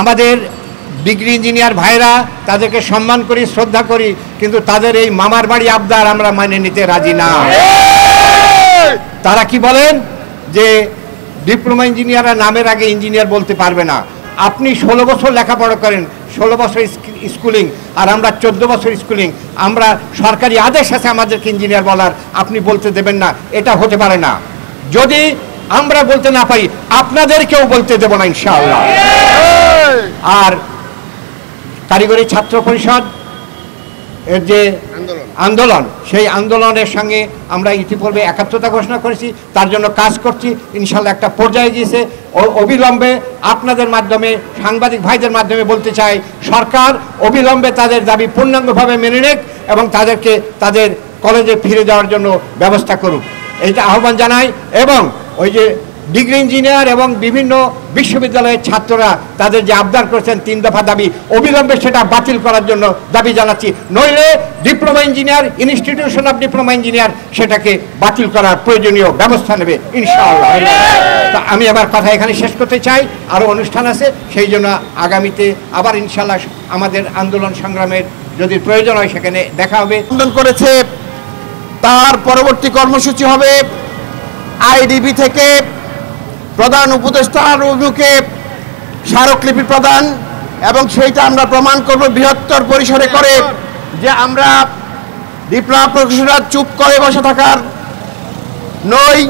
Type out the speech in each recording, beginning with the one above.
আমাদের degree engineer ভাইরা, তাদেরকে সম্মান করি, শ্রদ্ধা করি, কিন্তু তাদের এই মামার বাড়ি আবদার আমরা মেনে নিতে রাজি না। তারা কি বলেন যে ডিপ্লোমা ইঞ্জিনিয়াররা নামের আগে ইঞ্জিনিয়ার বলতে পারবে না। আপনি 16 বছর লেখাপড়া করেন, 16 বছর স্কুলিং, আর আমরা 14 বছর স্কুলিং, আমরা সরকারি আদেশ আছে আমাদেরকে ইঞ্জিনিয়ার বলার, আপনি বলতে দেবেন না, এটা হতে পারে না। যদি আমরা বলতে না পারি, আপনাদেরকেও বলতে দেব না ইনশাআল্লাহ। আর কারিগরি ছাত্র পরিষদ এর যে আন্দোলন, সেই আন্দোলনের সঙ্গে আমরা ইতিপূর্বে একাত্মতা ঘোষণা করেছি, তার জন্য কাজ করছি, ইনশাল্লাহ একটা পর্যায়ে গিয়েছে। অবিলম্বে আপনাদের মাধ্যমে, সাংবাদিক ভাইদের মাধ্যমে বলতে চাই, সরকার অবিলম্বে তাদের দাবি পূর্ণাঙ্গভাবে মেনে নেক এবং তাদেরকে তাদের কলেজে ফিরে যাওয়ার জন্য ব্যবস্থা করুক, এইটা আহ্বান জানাই। এবং ওই যে ডিগ্রি ইঞ্জিনিয়ার এবং বিভিন্ন বিশ্ববিদ্যালয়ের ছাত্ররা তাদের যে আবদার করেছেন 3 দফা দাবি, অবিলম্বে সেটা বাতিল করার জন্য দাবি জানাচ্ছি। নইলে diploma engineer, institution of diploma engineer সেটাকে বাতিল করার প্রয়োজনীয় ব্যবস্থা নেবে ইনশাআল্লাহ। তা আমি আমার কথা এখানে শেষ করতে চাই, আরও অনুষ্ঠান আছে, সেই জন্য আগামীতে আবার ইনশাআল্লাহ আমাদের আন্দোলন সংগ্রামের যদি প্রয়োজন হয় সেখানে দেখা হবে। আন্দোলন করেছে, তার পরবর্তী কর্মসূচি হবে আইডিবি থেকে প্রধান উপদেষ্টার অভিমুখে স্মারকলিপি প্রদান, এবং সেইটা আমরা প্রমাণ করব বৃহত্তর পরিসরে করে যে আমরা ডিপ্লোমা প্রফেসররা চুপ করে বসে থাকার নই।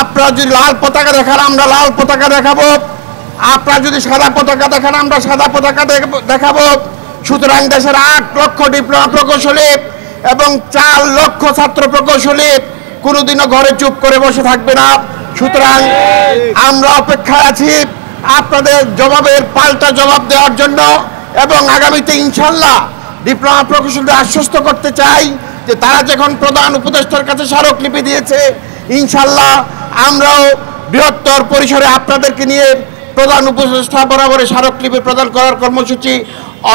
আপনারা যদি লাল পতাকা দেখান, আমরা লাল পতাকা দেখাবো। আপনারা যদি সাদা পতাকা দেখান, আমরা সাদা পতাকা দেখাবো। সুতরাং দেশের 8 লক্ষ ডিপ্লোমা প্রকৌশলী এবং 4 লক্ষ ছাত্র প্রকৌশলী কোনোদিনও ঘরে চুপ করে বসে থাকবে না। সুতরাং আমরা অপেক্ষায় আছি আপনাদের জবাবের পাল্টা জবাব দেওয়ার জন্য, এবং আগামীতে ইনশাল্লাহ ডিপ্লোমা প্রকৌশলীদের আশ্বস্ত করতে চাই যে তারা যখন প্রধান উপদেষ্টার কাছে স্মারকলিপি দিয়েছে, ইনশাল্লাহ আমরাও বৃহত্তর পরিসরে আপনাদেরকে নিয়ে প্রধান উপদেষ্টা বরাবরে স্মারকলিপি প্রদান করার কর্মসূচি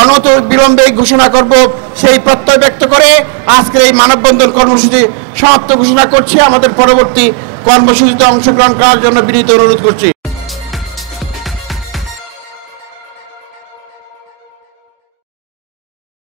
অনত বিলম্বে ঘোষণা করব, সেই প্রত্যয় ব্যক্ত করে আজকের এই মানববন্ধন কর্মসূচি সমাপ্ত ঘোষণা করছি। আমাদের পরবর্তী কর্মসূচিতে অংশগ্রহণ করার জন্য বিনীত অনুরোধ করছি।